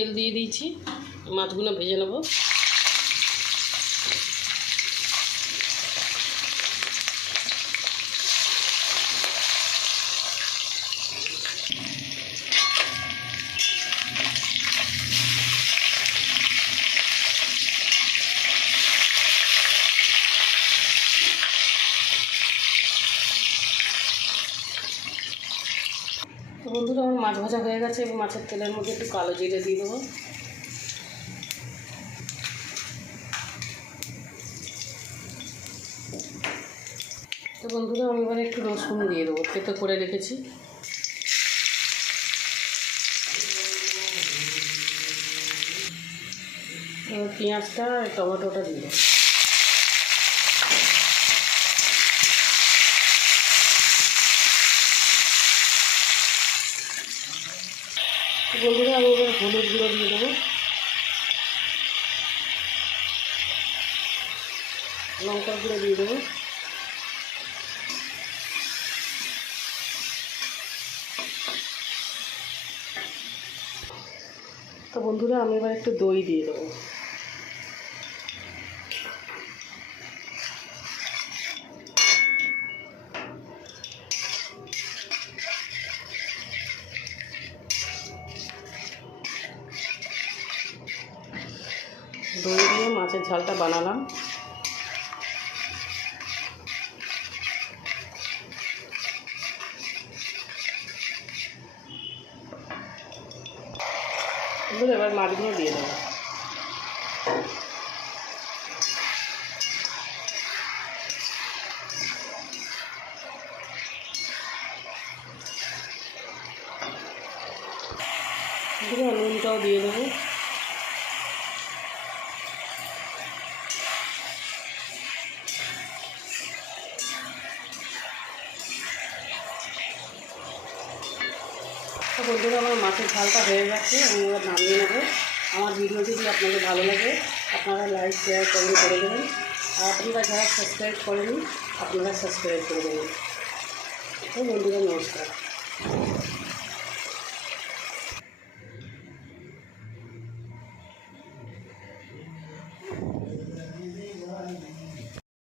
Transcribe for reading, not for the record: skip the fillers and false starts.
তেল দিয়ে দিয়েছি, মাছগুলো ভেজে নেব। তো বন্ধুরা, আমার মাছ ভাজা হয়ে গেছে এবং মাছের তেলের মধ্যে একটু কালো জিরে দিয়ে দেবো। তো বন্ধুরা, আমি এবার একটু রসুন দিয়ে দেবো, থেতো করে রেখেছি। এবার পেঁয়াজটা আর টমেটোটা দিয়ে দেবো। বন্ধুরা, আমি এবার হলুদ গুঁড়ো দিয়ে দেবো, লঙ্কার গুঁড়ো দিয়ে দেবো, তো বন্ধুরা আমি এবার একটু দই দিয়ে দেবো। দই দিয়ে মাছের ঝালটা বানালাম। এবার মাছগুলো দিয়ে দেবো। নুনটাও দিয়ে দেবো। তো বন্ধুরা, আমার মাছের ঝালটা হয়ে গেছে, আমি এবার নামিয়ে নেবো। আমার ভিডিও যদি আপনাদের ভালো লাগে আপনারা লাইক শেয়ার কমেন্ট করে দেবেন, আর আপনারা যারা সাবস্ক্রাইব করেনি আপনারা সাবস্ক্রাইব করে দেবেন। তো বন্ধুরা, নমস্কার।